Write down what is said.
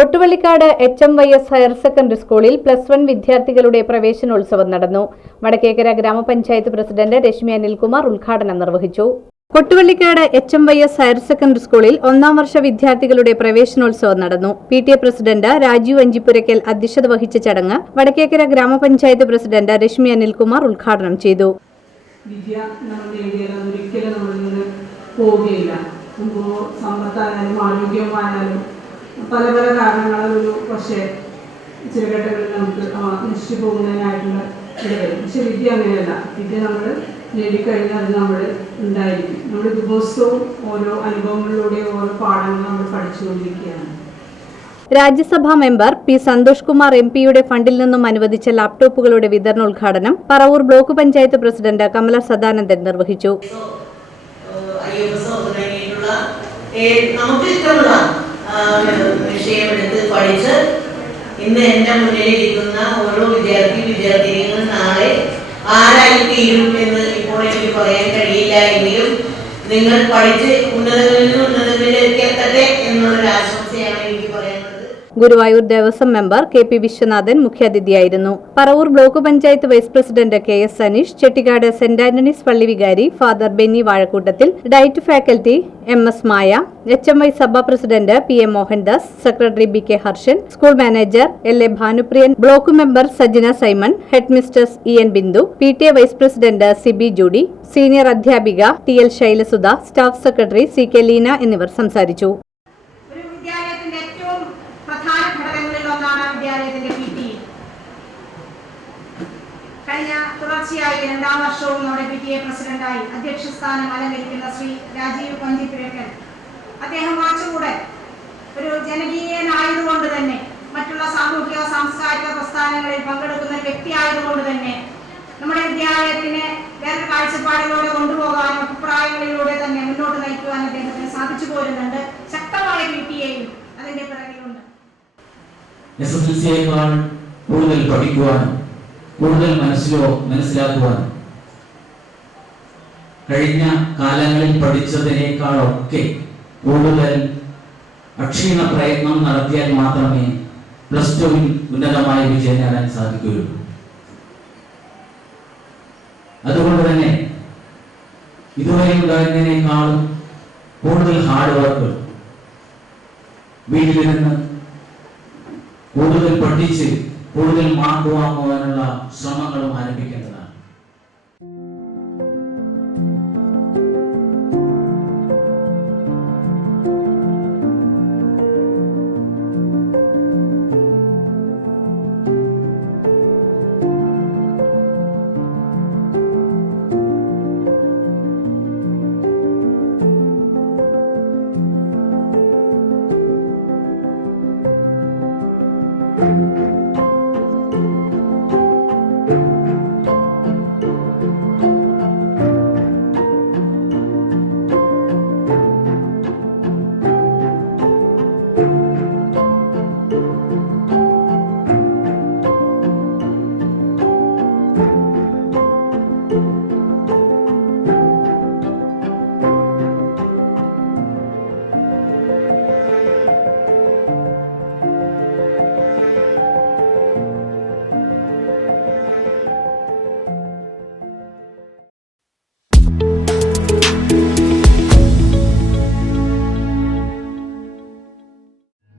Kottuvallikkad HMYS higher secondary സ്കൂളിൽ +1 വിദ്യാർത്ഥികളുടെ പ്രവേശനോത്സവം നടന്നു. വടക്കേക്കര ഗ്രാമപഞ്ചായത്ത് പ്രസിഡന്റ് രശ്മി അനിൽകുമാർ ഉദ്ഘാടനം നിർവഹിച്ചു. കൊട്ടുവള്ളിക്കാട് HMYS ഹയർ സെക്കൻഡറി സ്കൂളിൽ 1ാം വർഷ വിദ്യാർത്ഥികളുടെ പ്രവേശനോത്സവം നടന്നു. PTA പ്രസിഡന്റ് രാജീവ് അഞ്ചിപ്പുരയ്ക്കൽ അധ്യക്ഷത വഹിച്ച ചടങ്ങ് വടക്കേക്കര ഗ്രാമപഞ്ചായത്ത് പ്രസിഡന്റ് രശ്മി അനിൽകുമാർ ഉദ്ഘാടനം ചെയ്തു. പല പല കാരണങ്ങളൊരു പക്ഷേ ചില ഘട്ടങ്ങളിൽ നമുക്ക് നശിച്ചു പോകുന്നതിനായിട്ടുള്ള ഇടവരും. പക്ഷെ വിദ്യ അങ്ങനെയല്ല. വിദ്യ നമ്മൾ നേടിക്കഴിഞ്ഞാൽ അത് നമ്മൾ ഉണ്ടായിരിക്കും. നമ്മൾ ദിവസവും ഓരോ അനുഭവങ്ങളിലൂടെ ഓരോ പാഠങ്ങൾ നമ്മൾ പഠിച്ചുകൊണ്ടിരിക്കുകയാണ്. രാജ്യസഭാ മെമ്പർ P. സന്തോഷ് കുമാർ MP-യുടെ ഫണ്ടിൽ നിന്നും അനുവദിച്ച ലാപ്ടോപ്പുകളുടെ വിതരണോദ്ഘാടനം പറവൂർ ബ്ലോക്ക് പഞ്ചായത്ത് പ്രസിഡന്റ് കമല സദാനന്ദൻ നിർവഹിച്ചു. വിഷയമെടുത്ത് പഠിച്ച് ഇന്ന് എൻ്റെ മുന്നിലിരിക്കുന്ന ഓരോ വിദ്യാർത്ഥിനികളും നാളെ ആരായി തീരും എന്ന് ഇപ്പോൾ എനിക്ക് പറയാൻ കഴിയില്ല. എങ്കിലും നിങ്ങൾ പഠിച്ച് ഉന്നതങ്ങളിലേക്ക് എത്തട്ടെ എന്നുള്ളൊരു ആശംസയാണ് എനിക്ക് പറയാനുള്ളത്. ഗുരുവായൂർ ദേവസ്വം മെമ്പർ KP വിശ്വനാഥൻ മുഖ്യാതിഥിയായിരുന്നു. Paravur block panchayat vice president KS Saneesh, Chettikkad saint Antony's പള്ളി വികാരി ഫാദർ ബെന്നി വാഴക്കൂട്ടത്തിൽ, diet faculty MS Maya, HMY സഭാ president PM Mohandas, secretary BK Harshan, school manager LA Bhanupriyan, block member Sajina Simon, head mistress EN Bindu, PTA vice president CB Judy, senior അധ്യാപിക TL Shailasudha, staff secretary CK Leena എന്നിവർ സംസാരിച്ചു. കഴിഞ്ഞ തുടർച്ചയായി 2ാം വർഷവും നമ്മുടെ PTA പ്രസിഡന്റായി അധ്യക്ഷ സ്ഥാനം അലങ്കരിക്കുന്ന ശ്രീ രാജീവ് പഞ്ചിപ്പുരക്കൽ, അദ്ദേഹം കുറച്ചുകൂടെ ഒരു ജനകീയനായതുകൊണ്ട് തന്നെ മറ്റുള്ള സാമൂഹിക സാംസ്കാരിക പ്രസ്ഥാനങ്ങളിൽ പങ്കെടുക്കുന്ന ഒരു വ്യക്തിയായതുകൊണ്ട് തന്നെ നമ്മുടെ വിദ്യാലയത്തിനെ വേറെ കാഴ്ചപ്പാടിലൂടെ കൊണ്ടുപോകാനും അഭിപ്രായങ്ങളിലൂടെ തന്നെ മുന്നോട്ട് നയിക്കുവാൻ അദ്ദേഹത്തിന് സാധിച്ചു പോരുന്നുണ്ട്. ശക്തമായ PTA-യും അതിന്റെ പിറകിലുണ്ട്. കൂടുതൽ പഠിക്കുവാനും കൂടുതൽ മനസ്സിലാക്കുവാനും കഴിഞ്ഞ കാലങ്ങളിൽ പഠിച്ചതിനേക്കാളൊക്കെ കൂടുതൽ അക്ഷീണ പ്രയത്നം നടത്തിയാൽ മാത്രമേ +2-ൽ ഉന്നതമായ വിജയം നേടാൻ സാധിക്കുകയുള്ളൂ. അതുകൊണ്ട് തന്നെ ഇതുവരെ ഉണ്ടായിരുന്നതിനേക്കാളും കൂടുതൽ ഹാർഡ് വർക്ക് വീട്ടിലിരുന്ന് കൂടുതൽ പഠിച്ച് കൂടുതൽ മാർക്ക് വാങ്ങുവാനുള്ള ശ്രമങ്ങളും ആരംഭിക്കേണ്ടതാണ്.